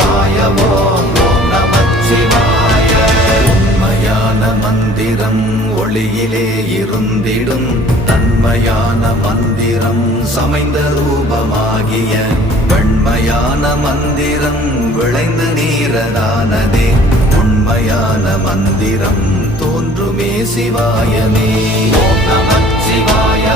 சிவாய ஓம் நமச்சிவாய. உண்மையான மந்திரம் ஒளியிலே இருந்திடும், தன்மையான மந்திரம் சமைந்த ரூபமாகிய, வெண்மையான மந்திரம் விளைந்து நீரதானதே, உண்மையான மந்திரம் தோன்றுமே சிவாயமே. ஓம் நமச்சிவாய